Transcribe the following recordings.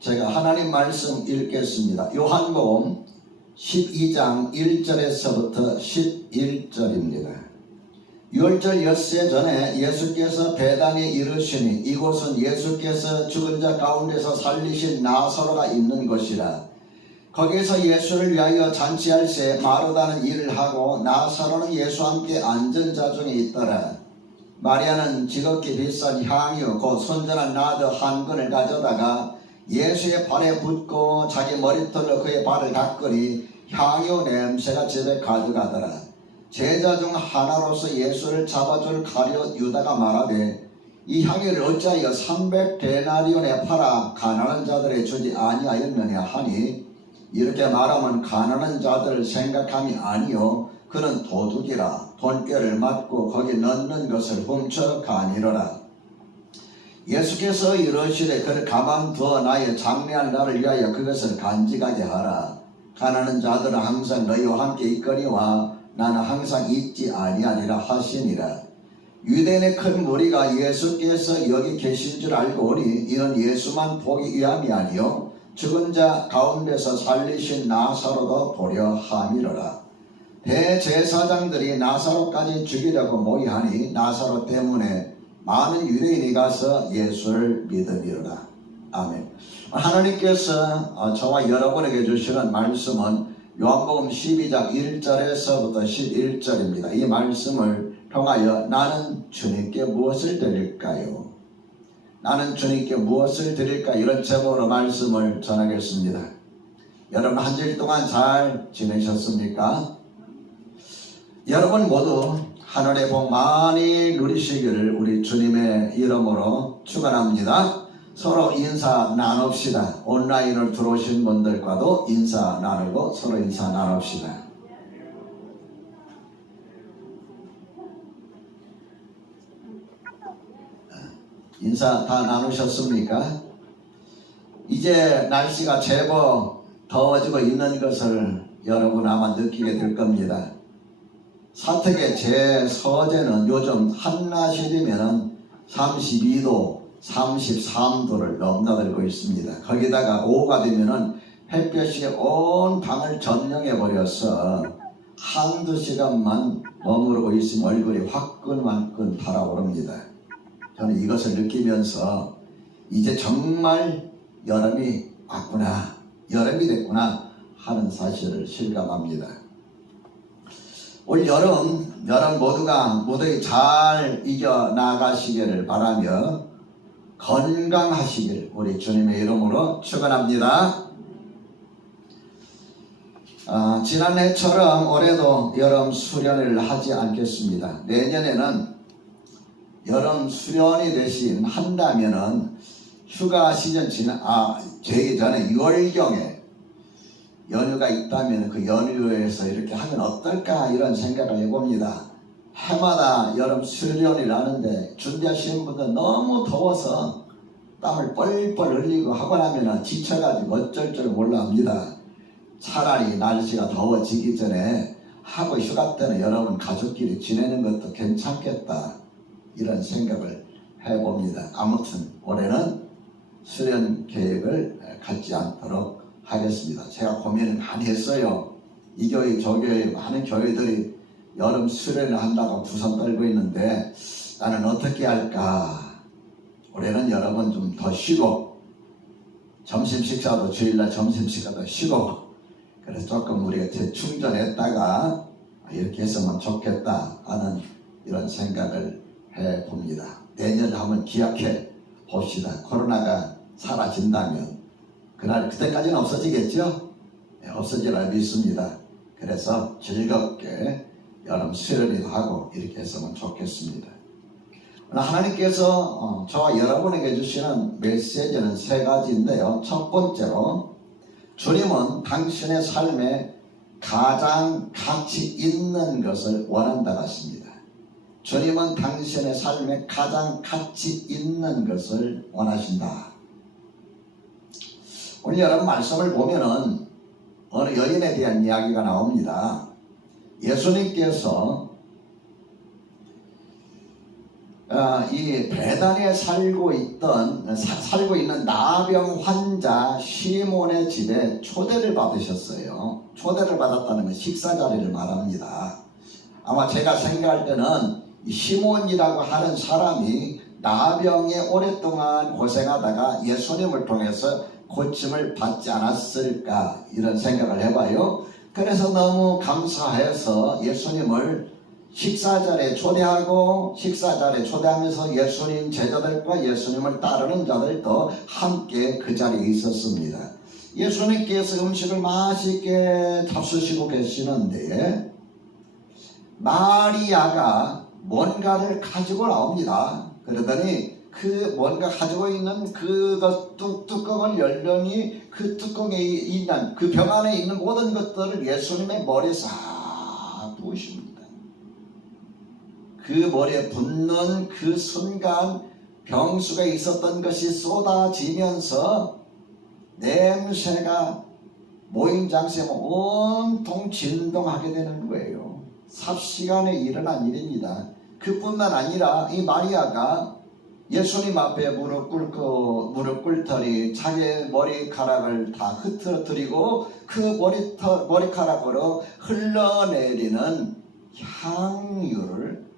제가 하나님 말씀 읽겠습니다. 요한복음 12장 1절에서부터 11절입니다. 유월절 엿새 전에 예수께서 베단에 이르시니 이곳은 예수께서 죽은 자 가운데서 살리신 나사로가 있는 곳이라. 거기에서 예수를 위하여 잔치할 새 마르다는 일을 하고 나사로는 예수와 함께 앉은 자 중에 있더라. 마리아는 지극히 비싼 향유 곧 순전한 나드 한 근을 가져다가 예수의 발에 붓고 자기 머리털로 그의 발을 닦으니 향유 냄새가 집에 가득하더라. 제자 중 하나로서 예수를 잡아줄 가룟 유다가 말하되 이 향유를 어찌하여 300데나리온에 팔아 가난한 자들에 주지 아니하였느냐 하니 이렇게 말하면 가난한 자들을 생각함이 아니요 그는 도둑이라 돈꾀를 맞고 거기 넣는 것을 훔쳐 가니로라. 예수께서 이르시되 그를 가만두어 나의 장래할 날을 위하여 그것을 간직하게 하라. 가난한 자들은 항상 너희와 함께 있거니와 나는 항상 있지 아니하리라 하시니라. 유대인의 큰 무리가 예수께서 여기 계신 줄 알고 오니 이는 예수만 보기 위함이 아니요 죽은 자 가운데서 살리신 나사로도 보려 함이로라. 대제사장들이 나사로까지 죽이려고 모의하니 나사로 때문에 많은 유대인이 가서 예수를 믿으리로라. 아멘. 하나님께서 저와 여러분에게 주시는 말씀은 요한복음 12장 1절에서부터 11절입니다. 이 말씀을 통하여 나는 주님께 무엇을 드릴까요? 나는 주님께 무엇을 드릴까? 이런 제목으로 말씀을 전하겠습니다. 여러분 한 주일 동안 잘 지내셨습니까? 여러분 모두 하늘의 복 많이 누리시기를 우리 주님의 이름으로 축원합니다. 서로 인사 나눕시다. 온라인으로 들어오신 분들과도 인사 나누고 서로 인사 나눕시다. 인사 다 나누셨습니까? 이제 날씨가 제법 더워지고 있는 것을 여러분 아마 느끼게 될 겁니다. 사택의 제 서재는 요즘 한낮이 되면 32도 33도를 넘나들고 있습니다. 거기다가 오후가 되면은 햇볕이 온 방을 점령해 버려서 한두 시간만 머무르고 있으면 얼굴이 화끈화끈 달아오릅니다. 저는 이것을 느끼면서 이제 정말 여름이 왔구나, 여름이 됐구나 하는 사실을 실감합니다. 올 여름 모두가 무더위 잘 이겨나가시기를 바라며 건강하시길 우리 주님의 이름으로 축원합니다. 지난해처럼 올해도 여름 수련을 하지 않겠습니다. 내년에는 여름 수련이 대신 한다면은 휴가 시즌 되기 전에 6월경에 연휴가 있다면 그 연휴에서 이렇게 하면 어떨까 이런 생각을 해봅니다. 해마다 여름 수련을 하는데 준비하시는 분들 너무 더워서 땀을 뻘뻘 흘리고 하고 나면 지쳐가지고 어쩔 줄 몰라 합니다. 차라리 날씨가 더워지기 전에 하고 휴가 때는 여러분 가족끼리 지내는 것도 괜찮겠다 이런 생각을 해봅니다. 아무튼 올해는 수련 계획을 갖지 않도록 하겠습니다. 제가 고민을 많이 했어요. 이 교회 저 교회 많은 교회들이 여름 수련을 한다고 부산 떨고 있는데 나는 어떻게 할까? 올해는 여러분 좀 더 쉬고 점심 식사도 주일날 점심 식사도 쉬고 그래서 조금 우리가 재충전했다가 이렇게 했으면 좋겠다 하는 이런 생각을 해봅니다. 내년을 한번 기약해 봅시다. 코로나가 사라진다면 그때까지는 없어지겠죠? 네, 없어지라 믿습니다. 그래서 즐겁게 여름 수련회도 하고 이렇게 했으면 좋겠습니다. 하나님께서 저와 여러분에게 주시는 메시지는 세 가지인데요. 첫 번째로 주님은 당신의 삶에 가장 가치 있는 것을 원한다고 하십니다. 주님은 당신의 삶에 가장 가치 있는 것을 원하신다. 오늘 여러분 말씀을 보면은 어느 여인에 대한 이야기가 나옵니다. 예수님께서 이 베다니에 살고 있는 나병 환자 시몬의 집에 초대를 받으셨어요. 초대를 받았다는 건 식사 자리를 말합니다. 아마 제가 생각할 때는 시몬이라고 하는 사람이 나병에 오랫동안 고생하다가 예수님을 통해서 고침을 받지 않았을까 이런 생각을 해봐요. 그래서 너무 감사해서 예수님을 식사자리에 초대하고 식사자리에 초대하면서 예수님 제자들과 예수님을 따르는 자들도 함께 그 자리에 있었습니다. 예수님께서 음식을 맛있게 잡수시고 계시는데 마리아가 뭔가를 가지고 나옵니다. 그러더니 그 뭔가 가지고 있는 그것 뚜껑을 열더니 그 뚜껑에 있는 그 병 안에 있는 모든 것들을 예수님의 머리에 싹 부으십니다. 그 머리에 붓는 그 순간 병수가 있었던 것이 쏟아지면서 냄새가 모임 장소에 온통 진동하게 되는 거예요. 삽시간에 일어난 일입니다. 그뿐만 아니라 이 마리아가 예수님 앞에 무릎 꿇더니 자기의 머리카락을 다 흐트러뜨리고 그 머리카락으로 흘러내리는 향유를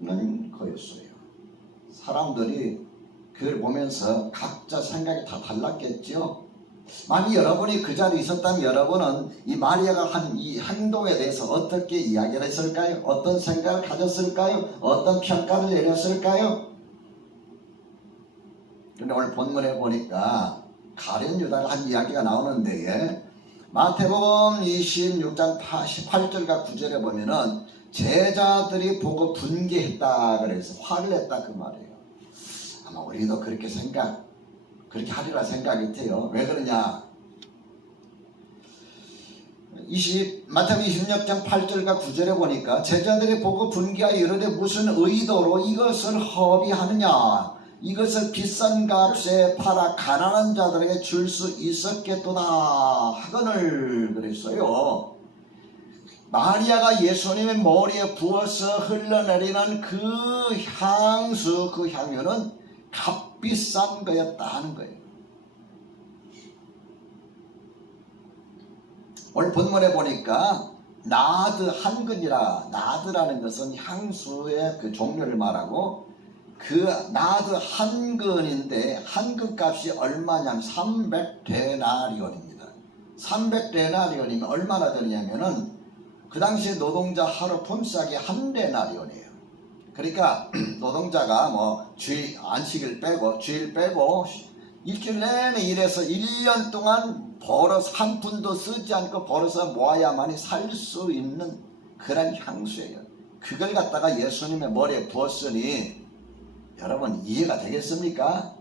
닦는 거였어요. 사람들이 그걸 보면서 각자 생각이 다 달랐겠죠. 만약 여러분이 그 자리에 있었다면 여러분은 이 마리아가 한 이 행동에 대해서 어떻게 이야기를 했을까요? 어떤 생각을 가졌을까요? 어떤 평가를 내렸을까요? 근데 오늘 본문에 보니까 가룟 유다를 한 이야기가 나오는데 마태복음 26장 18절과 9절에 보면은 제자들이 보고 분개했다 그래서 화를 냈다 그 말이에요. 아마 우리도 그렇게 하리라 생각이 돼요. 왜 그러냐? 마태복음 26장 8절과 9절에 보니까 제자들이 보고 분개하여 이르되 무슨 의도로 이것을 허비하느냐? 이것을 비싼 값에 팔아 가난한 자들에게 줄 수 있었겠도다 하거늘 그랬어요. 마리아가 예수님의 머리에 부어서 흘러내리는 그 향수, 그 향유는 값비싼 거였다는 거예요. 오늘 본문에 보니까 나드 나드라는 것은 향수의 그 종류를 말하고 그 나드 한 근인데 한 근 값이 얼마냐면 300데나리온입니다. 300데나리온이면 얼마나 되냐면은 그 당시에 노동자 하루 품삯이 한 데나리온이에요. 그러니까 노동자가 뭐 주일 안식일 빼고 주일 빼고 일주일 내내 일해서 1년 동안 벌어서 한 푼도 쓰지 않고 벌어서 모아야만이 살 수 있는 그런 향수예요. 그걸 갖다가 예수님의 머리에 부었으니 여러분 이해가 되겠습니까?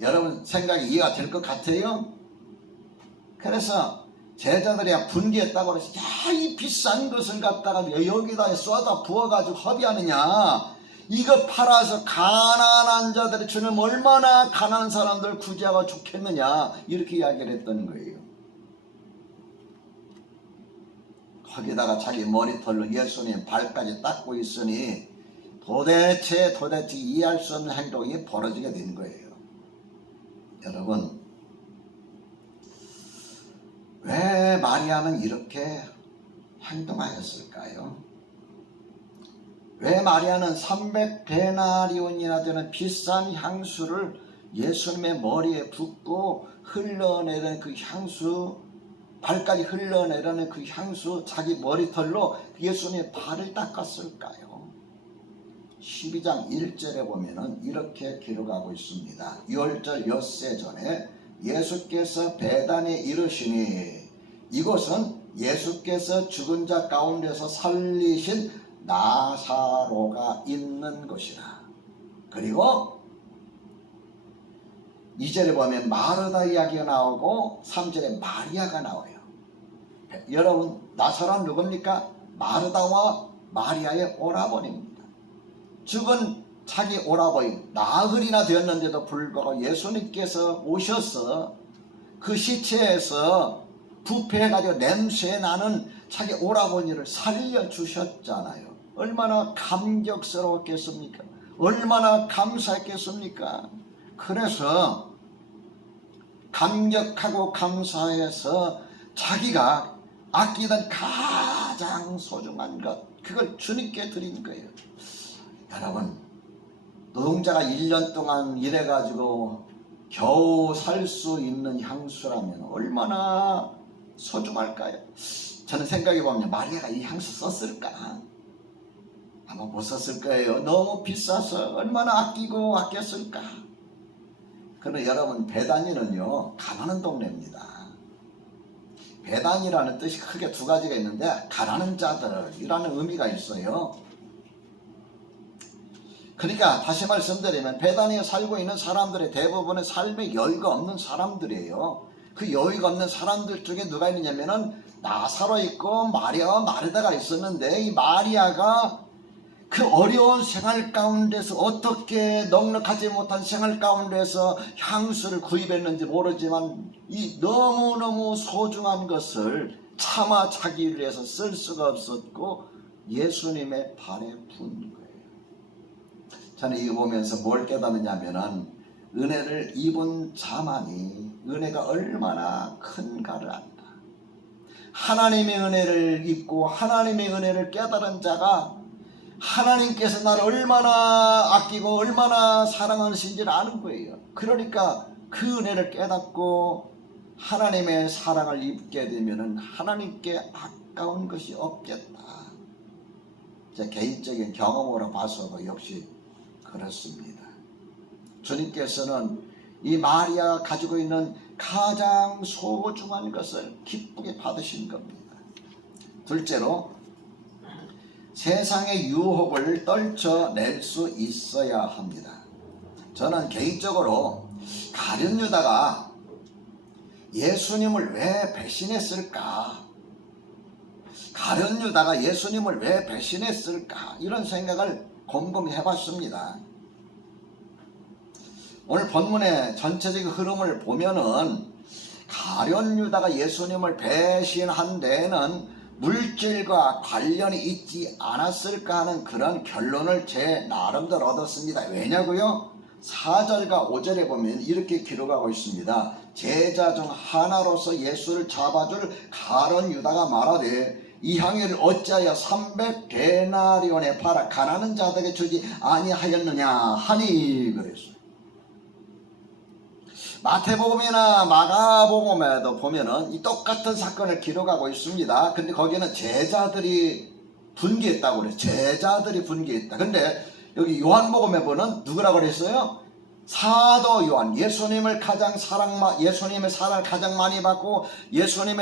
여러분 생각이 이해가 될 것 같아요? 그래서 제자들이 분개했다고 그래서 야, 이 비싼 것을 갖다가 여기다 쏟아 부어가지고 허비하느냐? 이거 팔아서 가난한 자들이 주님 얼마나 가난한 사람들 구제하고 좋겠느냐? 이렇게 이야기를 했던 거예요. 거기다가 자기 머리털로 예수님 발까지 닦고 있으니 도대체 이해할 수 없는 행동이 벌어지게 된 거예요. 여러분, 왜 마리아는 이렇게 행동하였을까요? 왜 마리아는 300데나리온이나 되는 비싼 향수를 예수님의 머리에 붓고 흘러내리는 그 향수, 발까지 흘러내리는 그 향수, 자기 머리털로 예수님의 발을 닦았을까요? 12장 1절에 보면은 이렇게 기록하고 있습니다. 6월절 엿새 전에 예수께서 베단에 이르시니 이곳은 예수께서 죽은 자 가운데서 살리신 나사로가 있는 곳이라. 그리고 2절에 보면 마르다 이야기가 나오고 3절에 마리아가 나와요. 여러분 나사로는 누굽니까? 마르다와 마리아의 오라버니입니다. 죽은 자기 오라버니 나흘이나 되었는데도 불구하고 예수님께서 오셔서 그 시체에서 부패해가지고 냄새 나는 자기 오라버니를 살려주셨잖아요. 얼마나 감격스러웠겠습니까? 얼마나 감사했겠습니까? 그래서 감격하고 감사해서 자기가 아끼던 가장 소중한 것, 그걸 주님께 드린 거예요. 여러분, 노동자가 1년 동안 일해가지고 겨우 살 수 있는 향수라면 얼마나 소중할까요? 저는 생각해보면 마리아가 이 향수 썼을까? 아마 못 썼을 거예요. 너무 비싸서 얼마나 아끼고 아꼈을까? 그런데 여러분, 베다니는요 가난한 동네입니다. 베다니라는 뜻이 크게 두 가지가 있는데, 가난한 자들이라는 의미가 있어요. 그러니까 다시 말씀드리면 베다니에 살고 있는 사람들의 대부분은 삶에 여유가 없는 사람들이에요. 그 여유가 없는 사람들 중에 누가 있느냐면은 나사로 있고 마리아와 마르다가 있었는데, 이 마리아가 그 어려운 생활 가운데서, 어떻게 넉넉하지 못한 생활 가운데서 향수를 구입했는지 모르지만 이 너무너무 소중한 것을 차마 자기를 위해서 쓸 수가 없었고 예수님의 발에 푼 거예요. 저는 이거 보면서 뭘 깨닫느냐면은, 은혜를 입은 자만이 은혜가 얼마나 큰가를 안다. 하나님의 은혜를 입고 하나님의 은혜를 깨달은 자가 하나님께서 나를 얼마나 아끼고 얼마나 사랑하시는지를 아는 거예요. 그러니까 그 은혜를 깨닫고 하나님의 사랑을 입게 되면 하나님께 아까운 것이 없겠다. 제 개인적인 경험으로 봐서도 역시 그렇습니다. 주님께서는 이 마리아가 가지고 있는 가장 소중한 것을 기쁘게 받으신 겁니다. 둘째로, 세상의 유혹을 떨쳐낼 수 있어야 합니다. 저는 개인적으로 가룟 유다가 예수님을 왜 배신했을까? 가룟 유다가 예수님을 왜 배신했을까? 이런 생각을 곰곰이 해봤습니다. 오늘 본문의 전체적인 흐름을 보면은 가룟 유다가 예수님을 배신한 데에는 물질과 관련이 있지 않았을까 하는 그런 결론을 제 나름대로 얻었습니다. 왜냐고요? 4절과 5절에 보면 이렇게 기록하고 있습니다. 제자 중 하나로서 예수를 잡아줄 가룟 유다가 말하되, 이 향유를 어찌하여 300데나리온에 팔아 가난한 자들에게 주지 아니하였느냐 하니 그랬어요. 마태복음이나 마가복음에도 보면은 이 똑같은 사건을 기록하고 있습니다. 근데 거기는 제자들이 분개했다고 그래요. 제자들이 분개했다. 근데 여기 요한복음에 보면 누구라고 그랬어요? 사도 요한. 예수님의 사랑을 가장 많이 받고 예수님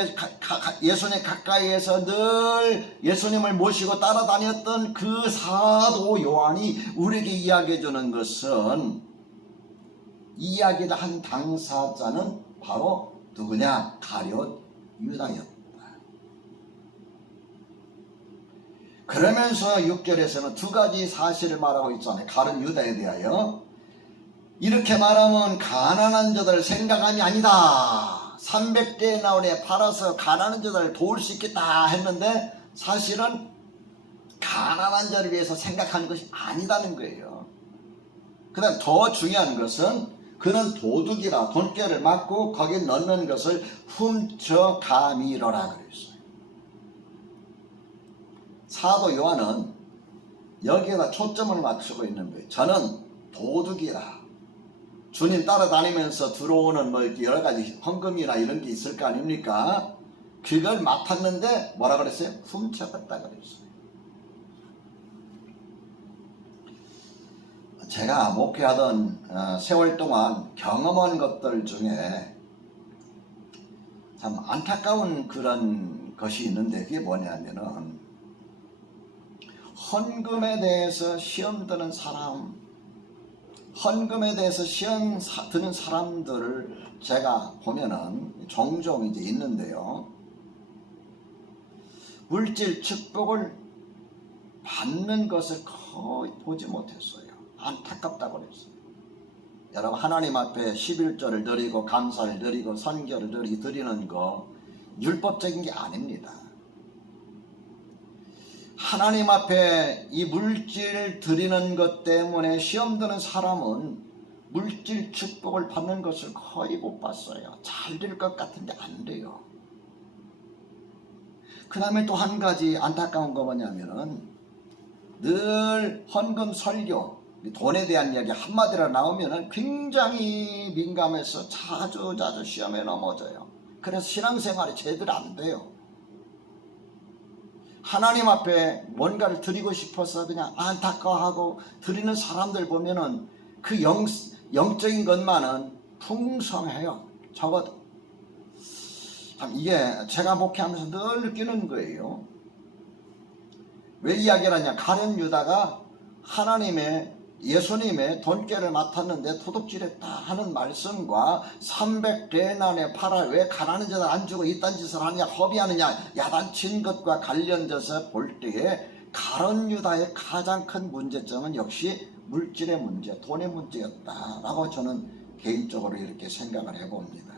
가까이에서 늘 예수님을 모시고 따라다녔던 그 사도 요한이 우리에게 이야기해 주는 것은, 이야기를 한 당사자는 바로 누구냐? 가룟 유다였다. 그러면서 6절에서는 두 가지 사실을 말하고 있잖아요. 가룟 유다에 대하여. 이렇게 말하면 가난한 자들을 생각함이 아니다. 300데나리온에 팔아서 가난한 자들을 도울 수 있겠다 했는데, 사실은 가난한 자를 위해서 생각하는 것이 아니다는 거예요. 그 다음 더 중요한 것은, 그는 도둑이라 돈깨를 맞고 거기에 넣는 것을 훔쳐가미러라 그랬어요. 사도 요한은 여기에다 초점을 맞추고 있는 거예요. 저는 도둑이라. 주님 따라다니면서 들어오는 여러 가지 헌금이나 이런 게 있을 거 아닙니까? 그걸 맡았는데 뭐라 그랬어요? 훔쳐갔다 그랬어요. 제가 목회하던 세월 동안 경험한 것들 중에 참 안타까운 그런 것이 있는데, 그게 뭐냐면은 헌금에 대해서 시험 드는 사람, 헌금에 대해서 시험 드는 사람들을 제가 보면은 종종 이제 있는데요. 물질 축복을 받는 것을 거의 보지 못했어요. 안타깝다고 그랬어요. 여러분, 하나님 앞에 11조를 드리고 감사를 드리고 선교를 드리는 거 율법적인 게 아닙니다. 하나님 앞에 이 물질 드리는 것 때문에 시험 드는 사람은 물질 축복을 받는 것을 거의 못 봤어요. 잘 될 것 같은데 안 돼요. 그 다음에 또 한 가지 안타까운 거 뭐냐면은 늘 헌금 설교, 돈에 대한 이야기 한마디로 나오면은 굉장히 민감해서 자주 시험에 넘어져요. 그래서 신앙생활이 제대로 안 돼요. 하나님 앞에 뭔가를 드리고 싶어서 그냥 안타까워하고 드리는 사람들 보면은 그 영적인 것만은 풍성해요. 적어도. 참 이게 제가 목회하면서 늘 느끼는 거예요. 왜 이야기를 하냐. 가룟 유다가 예수님의 돈깨를 맡았는데 도둑질했다 하는 말씀과 300데나리온에 팔아 왜 가난한 자들 안 주고 이딴 짓을 하느냐 허비하느냐 야단친 것과 관련돼서 볼 때에 가룟 유다의 가장 큰 문제점은 역시 물질의 문제, 돈의 문제였다라고 저는 개인적으로 이렇게 생각을 해봅니다.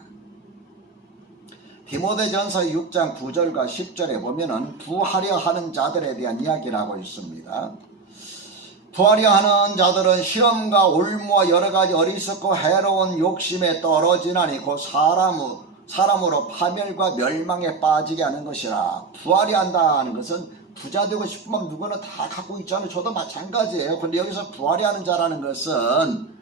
디모데전서 6장 9절과 10절에 보면은 부하려 하는 자들에 대한 이야기를 하고 있습니다. 부하려 하는 자들은 시험과 올무와 여러가지 어리석고 해로운 욕심에 떨어지나니 곧 사람으로 파멸과 멸망에 빠지게 하는 것이라. 부하려 한다는 것은 부자 되고 싶으면 누구나 다 갖고 있잖아요. 저도 마찬가지예요. 근데 여기서 부하려 하는 자라는 것은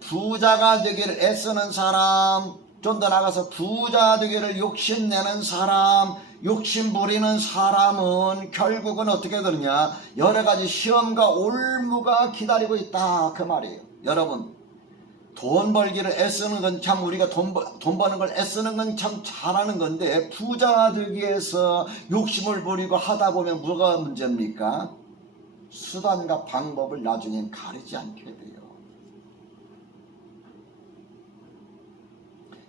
부자가 되기를 애쓰는 사람, 좀 더 나가서 부자 되기를 욕심내는 사람, 욕심 부리는 사람은 결국은 어떻게 되느냐, 여러가지 시험과 올무가 기다리고 있다 그 말이에요. 여러분, 돈 벌기를 애쓰는 건 참, 우리가 돈 버는 걸 애쓰는 건 참 잘하는 건데 부자 되기 위해서 욕심을 부리고 하다 보면 뭐가 문제입니까? 수단과 방법을 나중엔 가리지 않게 돼요.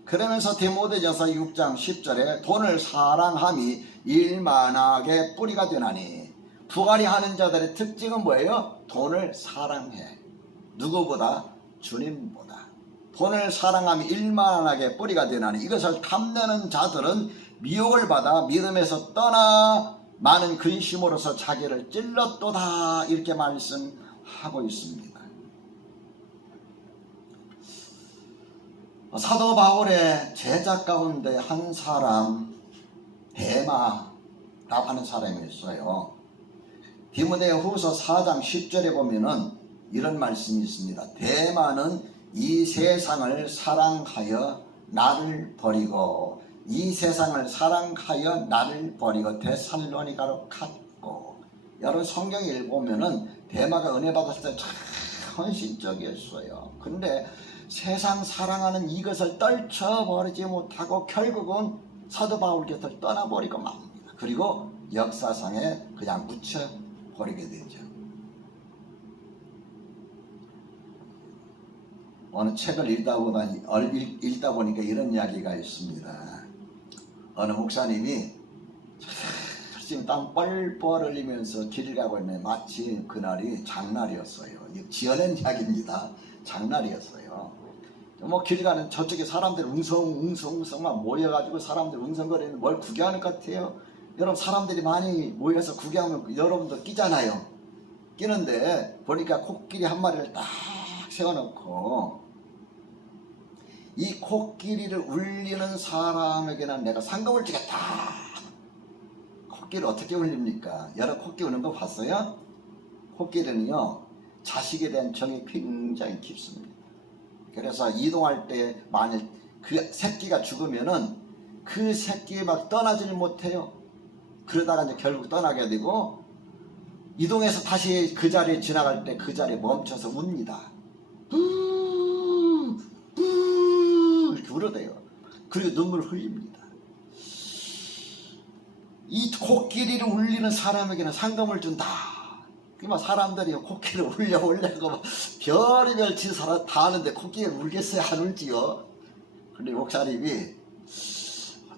그러면서 디모데전서 6장 10절에 돈을 사랑함이 일만하게 뿌리가 되나니. 부가리 하는 자들의 특징은 뭐예요? 돈을 사랑해. 누구보다? 주님보다. 돈을 사랑함이 일만하게 뿌리가 되나니 이것을 탐내는 자들은 미혹을 받아 믿음에서 떠나 많은 근심으로서 자기를 찔렀도다 이렇게 말씀하고 있습니다. 사도 바울의 제자 가운데 한 사람, 데마라고 하는 사람이 있어요. 디모데후서 4장 10절에 보면은 이런 말씀이 있습니다. 데마는 이 세상을 사랑하여 나를 버리고, 이 세상을 사랑하여 나를 버리고 데살로니가로 갔고. 여러분 성경 읽어보면은 데마가 은혜 받았을 때 참 헌신적이었어요. 근데 세상 사랑하는 이것을 떨쳐버리지 못하고 결국은 사도 바울 곁을 떠나버리고 맙니다. 그리고 역사상에 그냥 묻혀버리게 되죠. 어느 책을 읽다 보니까 이런 이야기가 있습니다. 어느 목사님이 지금 땀 뻘뻘 흘리면서 길을 가고 있는데 마치 그날이 장날이었어요. 지어낸 이야기입니다. 장날이었어요. 뭐 길 가는 저쪽에 사람들 웅성웅성만 모여가지고 사람들 웅성거리는 뭘 구경하는 것 같아요. 여러분 사람들이 많이 모여서 구경하면 여러분도 끼잖아요. 끼는데 보니까 코끼리 한 마리를 딱 세워놓고 이 코끼리를 울리는 사람에게는 내가 상금을 주겠다. 코끼리 어떻게 울립니까? 여러분 코끼리 우는 거 봤어요? 코끼리는요 자식에 대한 정이 굉장히 깊습니다. 그래서 이동할 때 만일 그 새끼가 죽으면은 그 새끼가 막 떠나지를 못해요. 그러다가 이제 결국 떠나게 되고 이동해서 다시 그 자리에 지나갈 때 그 자리에 멈춰서 웁니다. 뿌 이렇게 울어대요. 그리고 눈물을 흘립니다. 이 코끼리를 울리는 사람에게는 상금을 준다. 사람들이 코끼리를 울려고 별의별 짓을 다 하는데 코끼리를 울겠어요? 안 울지요? 근데 목사님이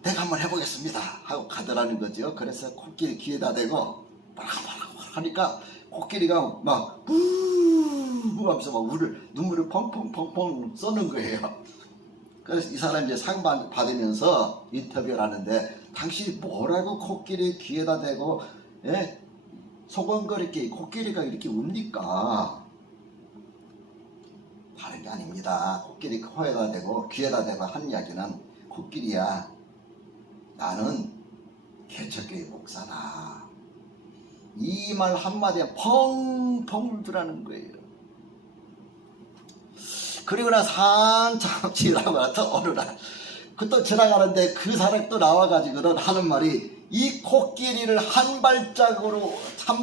내가 한번 해보겠습니다 하고 가더라는 거죠. 그래서 코끼리 귀에다 대고 하니까 코끼리가 막 부부 하면서 막 눈물을 펑펑펑펑 쏘는 거예요. 그래서 이 사람이 이제 상 받으면서 인터뷰를 하는데 당신이 뭐라고 코끼리 귀에다 대고 소곤거리게 코끼리가 이렇게 웁니까? 다른 게 아닙니다. 코끼리 코에다 대고 귀에다 대고 한 이야기는 코끼리야, 나는 개척교회 목사다. 이 말 한마디에 펑펑 울더라는 거예요. 그리고 나서 한참 지나가서 어느 날 그 또 지나가는데 그 사람이 또 나와가지고는 하는 말이, 이 코끼리를 한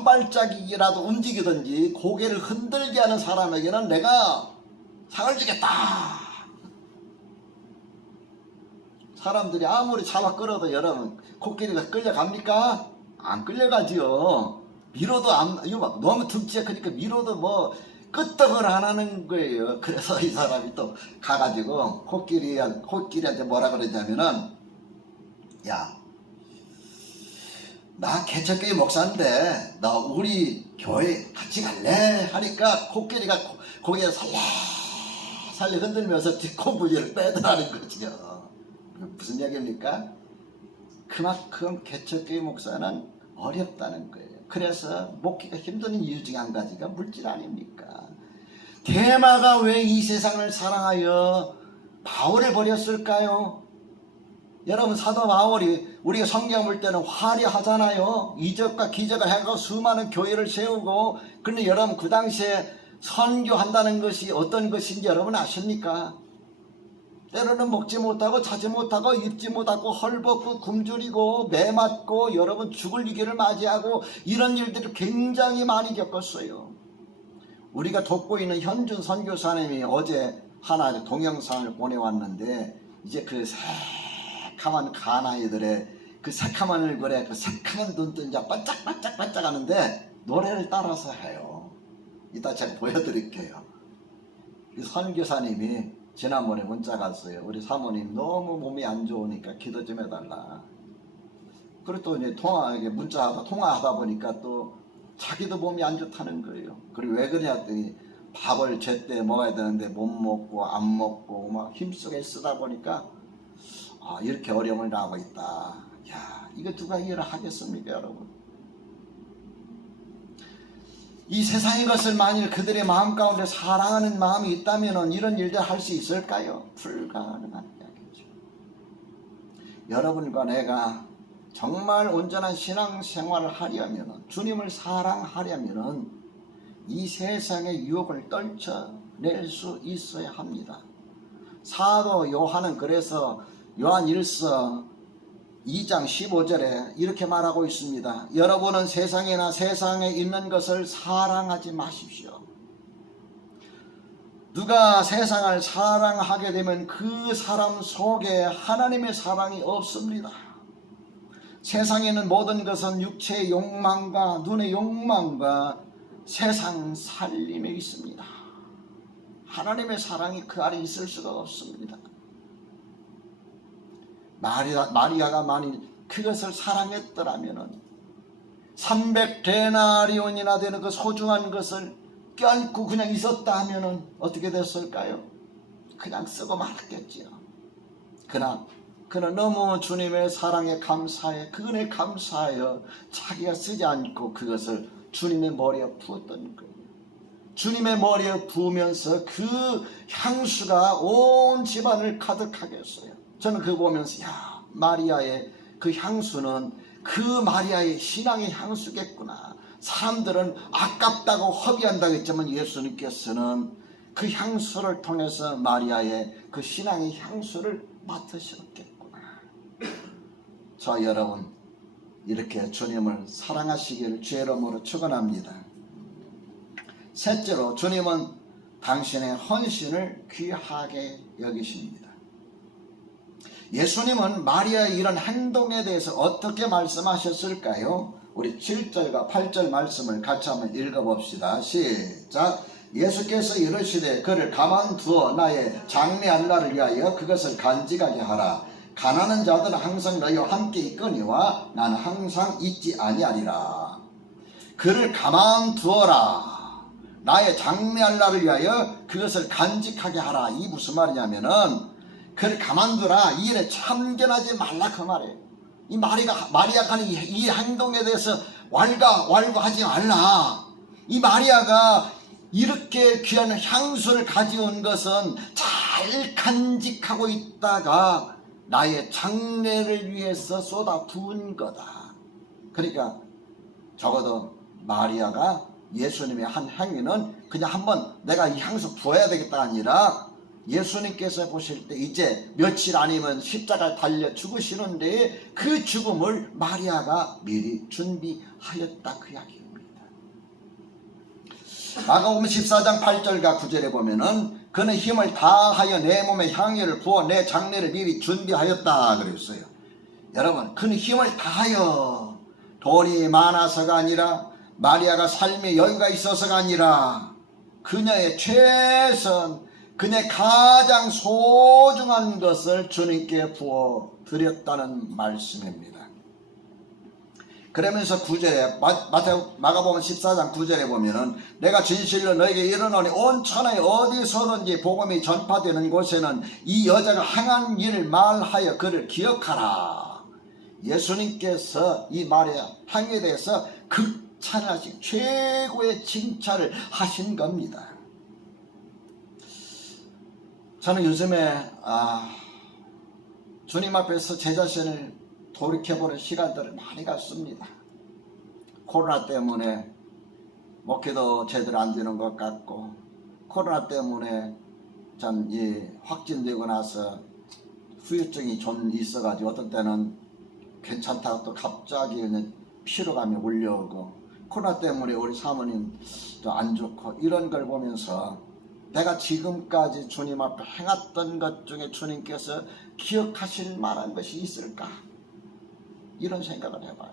발짝이라도 움직이든지 고개를 흔들게 하는 사람에게는 내가 상을 주겠다. 사람들이 아무리 잡아 끌어도 여러분 코끼리가 끌려갑니까? 안 끌려가지요. 밀어도 이거 너무 등치가 크니까 밀어도 뭐 끄떡을 안 하는 거예요. 그래서 이 사람이 또 가가지고 코끼리한테 뭐라 그러냐면은, 야, 나 개척교회 목사인데 너 우리 교회 같이 갈래? 하니까 코끼리가 고개를 살려 흔들면서 뒷코부리를 빼더라는 거죠. 무슨 얘기입니까? 그만큼 개척교회 목사는 어렵다는 거예요. 그래서 먹기가 힘든 이유 중에 한 가지가 물질 아닙니까? 데마가 왜 이 세상을 사랑하여 바울을 버렸을까요? 여러분, 사도 바울이 우리가 성경 볼 때는 화려하잖아요. 이적과 기적을 해서 수많은 교회를 세우고. 그런데 여러분, 그 당시에 선교한다는 것이 어떤 것인지 여러분 아십니까? 때로는 먹지 못하고 자지 못하고 입지 못하고 헐벗고 굶주리고 매 맞고 여러분 죽을 위기를 맞이하고 이런 일들을 굉장히 많이 겪었어요. 우리가 돕고 있는 현준 선교사님이 어제 하나 동영상을 보내왔는데, 이제 그 새카만 가나이들의 그 새카만 얼굴에 그 새카만 눈동자 반짝반짝 하는데 노래를 따라서 해요. 이따 제가 보여드릴게요. 이 선교사님이 지난번에 문자가 왔어요. 우리 사모님 너무 몸이 안 좋으니까 기도 좀 해달라. 그리고 또 이제 통화하다 보니까 또 자기도 몸이 안 좋다는 거예요. 그리고 왜 그러냐 했더니 밥을 제때 먹어야 되는데 못 먹고 안 먹고 막 힘쓰게 쓰다 보니까 이렇게 어려움을 당하고 있다. 야, 이거 누가 이해를 하겠습니까, 여러분? 이 세상의 것을 만일 그들의 마음 가운데 사랑하는 마음이 있다면 이런 일들 할 수 있을까요? 불가능한 이야기죠. 여러분과 내가 정말 온전한 신앙생활을 하려면, 주님을 사랑하려면 이 세상의 유혹을 떨쳐낼 수 있어야 합니다. 사도 요한은 그래서 요한 1서 2장 15절에 이렇게 말하고 있습니다. 여러분은 세상이나 세상에 있는 것을 사랑하지 마십시오. 누가 세상을 사랑하게 되면 그 사람 속에 하나님의 사랑이 없습니다. 세상에 있는 모든 것은 육체의 욕망과 눈의 욕망과 세상 살림에 있습니다. 하나님의 사랑이 그 안에 있을 수가 없습니다. 마리아가 만일 그것을 사랑했더라면 300데나리온이나 되는 그 소중한 것을 껴안고 그냥 있었다 하면 어떻게 됐을까요? 그냥 쓰고 말았겠지요. 그러나 그는 너무 주님의 사랑에 감사해, 그 은혜에 감사하여 자기가 쓰지 않고 그것을 주님의 머리에 부었던 거예요. 주님의 머리에 부으면서 그 향수가 온 집안을 가득하게 했어요. 저는 그거 보면서 마리아의 그 향수는 그 마리아의 신앙의 향수겠구나. 사람들은 아깝다고 허비한다고 했지만 예수님께서는 그 향수를 통해서 마리아의 그 신앙의 향수를 맡으셨겠구나. 저 여러분, 이렇게 주님을 사랑하시기를 주의 이름으로 축원합니다. 셋째로, 주님은 당신의 헌신을 귀하게 여기십니다. 예수님은 마리아의 이런 행동에 대해서 어떻게 말씀하셨을까요? 우리 7절과 8절 말씀을 같이 한번 읽어봅시다. 시작. 예수께서 이르시되 그를 가만두어 나의 장래할 날을 위하여 그것을 간직하게 하라. 가난한 자들은 항상 너희와 함께 있거니와 나는 항상 있지 아니하리라. 그를 가만두어라. 나의 장래할 날을 위하여 그것을 간직하게 하라. 이 무슨 말이냐면은 그를 가만두라. 이 일에 참견하지 말라 그 말이에요. 이 마리아가 하는 이 행동에 대해서 왈가왈부하지 말라. 이 마리아가 이렇게 귀한 향수를 가져온 것은 잘 간직하고 있다가 나의 장례를 위해서 쏟아 부은 거다. 그러니까 적어도 마리아가 예수님의 한 행위는 그냥 한번 내가 이 향수 부어야 되겠다 아니라 예수님께서 보실 때 이제 며칠 아니면 십자가에 달려 죽으시는데 그 죽음을 마리아가 미리 준비하였다 그 이야기입니다. 마가복음 14장 8절과 9절에 보면은 그는 힘을 다하여 내 몸에 향유를 부어 내 장례를 미리 준비하였다 그랬어요. 여러분, 그는 힘을 다하여 돈이 많아서가 아니라 마리아가 삶에 여유가 있어서가 아니라 그녀의 최선, 그녀의 가장 소중한 것을 주님께 부어 드렸다는 말씀입니다. 그러면서 9절에 마가복음 14장 9절에 보면은 내가 진실로 너에게 이르노니 온 천하에 어디서든지 복음이 전파되는 곳에는 이 여자가 행한 일을 말하여 그를 기억하라. 예수님께서 이 마리아 행위에 대해서 극찬하신 최고의 칭찬을 하신 겁니다. 저는 요즘에 주님 앞에서 제 자신을 돌이켜보는 시간들을 많이 갖습니다. 코로나 때문에 목회도 제대로 안 되는 것 같고, 코로나 때문에 참 확진되고 나서 후유증이 좀 있어가지고 어떤 때는 괜찮다가 또 갑자기 그냥 피로감이 올려오고, 코로나 때문에 우리 사모님도 안 좋고, 이런 걸 보면서 내가 지금까지 주님 앞에 행했던 것 중에 주님께서 기억하실 만한 것이 있을까? 이런 생각을 해봐요.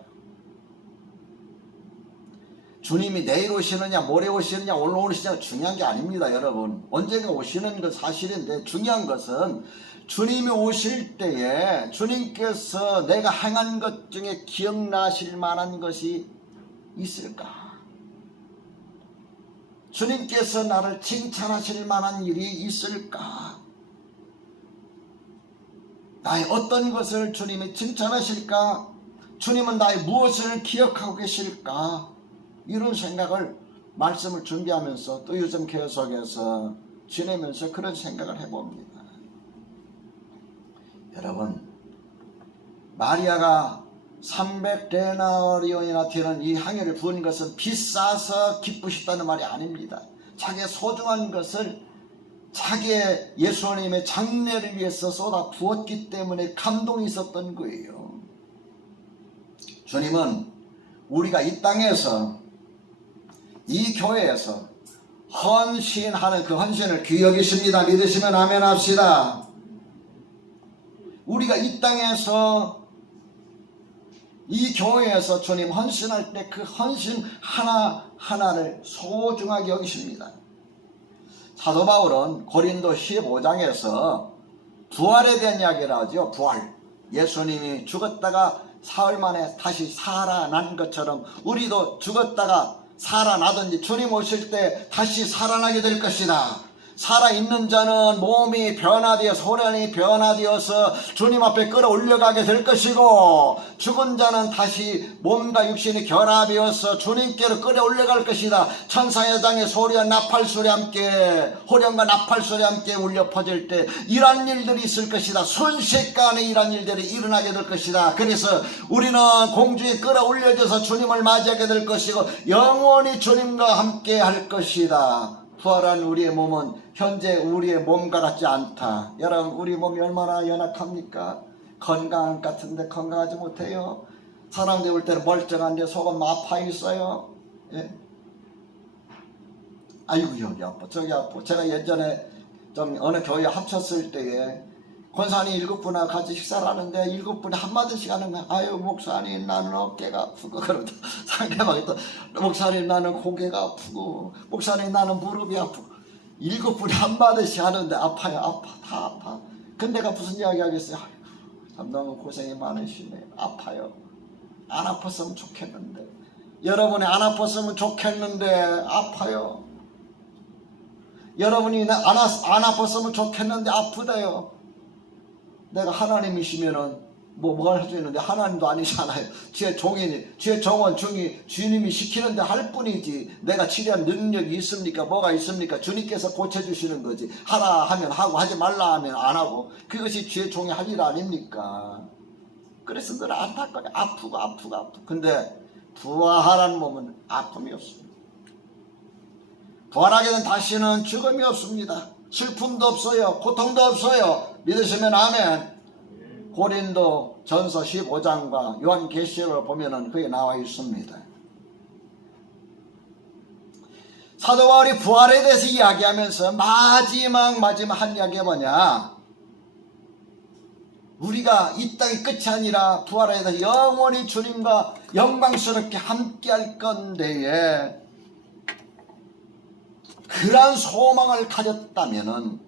주님이 내일 오시느냐 모레 오시느냐 오늘 오시느냐 중요한 게 아닙니다. 여러분, 언젠가 오시는 건 사실인데 중요한 것은 주님이 오실 때에 주님께서 내가 행한 것 중에 기억나실 만한 것이 있을까? 주님께서 나를 칭찬하실 만한 일이 있을까? 나의 어떤 것을 주님이 칭찬하실까? 주님은 나의 무엇을 기억하고 계실까? 이런 생각을 말씀을 준비하면서 또 요즘 교회 속에서 지내면서 그런 생각을 해봅니다. 여러분, 마리아가 300데나리온이나 되는 이 향유를 부은 것은 비싸서 기쁘셨다는 말이 아닙니다. 자기의 소중한 것을 자기의 예수님의 장례를 위해서 쏟아 부었기 때문에 감동이 있었던 거예요. 주님은 우리가 이 땅에서 이 교회에서 헌신하는 그 헌신을 귀히 여기십니다. 믿으시면 아멘 합시다. 우리가 이 땅에서 이 교회에서 주님 헌신할 때 그 헌신 하나하나를 소중하게 여기십니다. 사도 바울은 고린도 15장에서 부활에 대한 이야기를 하죠. 부활. 예수님이 죽었다가 사흘 만에 다시 살아난 것처럼 우리도 죽었다가 살아나든지 주님 오실 때 다시 살아나게 될 것이다. 살아있는 자는 몸이 변화되어서 호련히 변화되어서 주님 앞에 끌어올려가게 될 것이고, 죽은 자는 다시 몸과 육신이 결합되어서 주님께로 끌어올려갈 것이다. 천사회장의 소리와 나팔소리 함께, 호련과 나팔소리 함께 울려 퍼질 때 이런 일들이 있을 것이다. 순식간에 이런 일들이 일어나게 될 것이다. 그래서 우리는 공중에 끌어올려져서 주님을 맞이하게 될 것이고 영원히 주님과 함께 할 것이다. 부활한 우리의 몸은 현재 우리의 몸과 같지 않다. 여러분, 우리 몸이 얼마나 연약합니까? 건강한 것 같은데 건강하지 못해요. 사람들이 볼 때는 멀쩡한데 속은 아파 있어요. 예? 아이고 여기 아파 저기 아파. 제가 예전에 좀 어느 교회 합쳤을 때에 권사님 7분하고 같이 식사를 하는데 7분에 한마디씩 하는 거야. 아유 목사님 나는 어깨가 아프고, 그러다 상대방이 또 목사님 나는 고개가 아프고, 목사님 나는 무릎이 아프고, 7분에 한마디씩 하는데 아파요. 아파 다 아파. 근데 내가 무슨 이야기 하겠어요. 아유, 참 너무 고생이 많으시네. 아파요. 안 아팠으면 좋겠는데, 여러분이 안 아팠으면 좋겠는데 아파요. 여러분이 안 아팠으면 좋겠는데 아프대요. 내가 하나님이시면은 뭘 할 수 있는데 하나님도 아니잖아요. 주의 종이니 주의 종은 주님이 시키는데 할 뿐이지 내가 치료한 능력이 있습니까? 뭐가 있습니까? 주님께서 고쳐주시는 거지. 하라 하면 하고 하지 말라 하면 안 하고 그것이 주의 종이 할 일 아닙니까? 그래서 늘 안타까워 아프고. 근데 부활한 몸은 아픔이 없습니다. 부활하게 된 다시는 죽음이 없습니다. 슬픔도 없어요. 고통도 없어요. 믿으시면 아멘. 고린도 전서 15장과 요한계시록을 보면은 그게 나와 있습니다. 사도 바울이 부활에 대해서 이야기하면서 마지막 한 이야기가 뭐냐? 우리가 이 땅이 끝이 아니라 부활에 대해서 영원히 주님과 영광스럽게 함께할 건데에 그러한 소망을 가졌다면은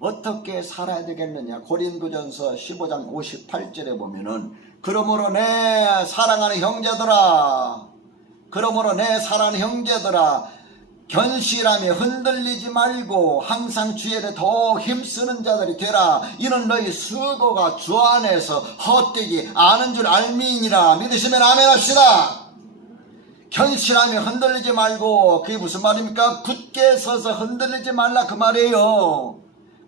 어떻게 살아야 되겠느냐? 고린도전서 15장 58절에 보면은 그러므로 내 사랑하는 형제들아 견실하며 흔들리지 말고 항상 주의 일에 더 힘쓰는 자들이 되라. 이는 너희 수고가 주 안에서 헛되지 않은 줄 알미니라. 믿으시면 아멘 합시다. 견실하며 흔들리지 말고, 그게 무슨 말입니까? 굳게 서서 흔들리지 말라 그 말이에요.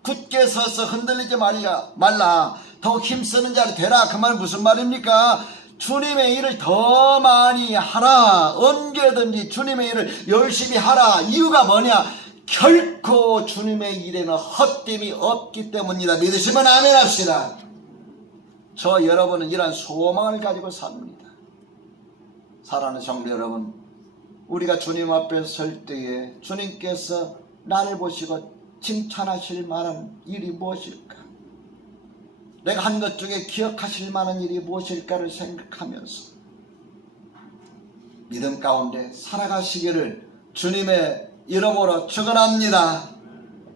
굳게 서서 흔들리지 말라. 더 힘쓰는 자를 되라. 그 말 무슨 말입니까? 주님의 일을 더 많이 하라. 언제든지 주님의 일을 열심히 하라. 이유가 뭐냐? 결코 주님의 일에는 헛됨이 없기 때문이다. 믿으시면 아멘 합시다. 저 여러분은 이런 소망을 가지고 삽니다. 사랑하는 성도 여러분, 우리가 주님 앞에 설 때에 주님께서 나를 보시고 칭찬하실 만한 일이 무엇일까? 내가 한 것 중에 기억하실 만한 일이 무엇일까를 생각하면서 믿음 가운데 살아가시기를 주님의 이름으로 축원합니다.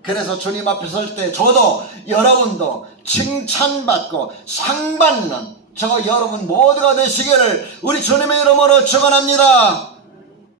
그래서 주님 앞에 설 때 저도 여러분도 칭찬받고 상받는 저 여러분 모두가 되시기를 우리 주님의 이름으로 축원합니다.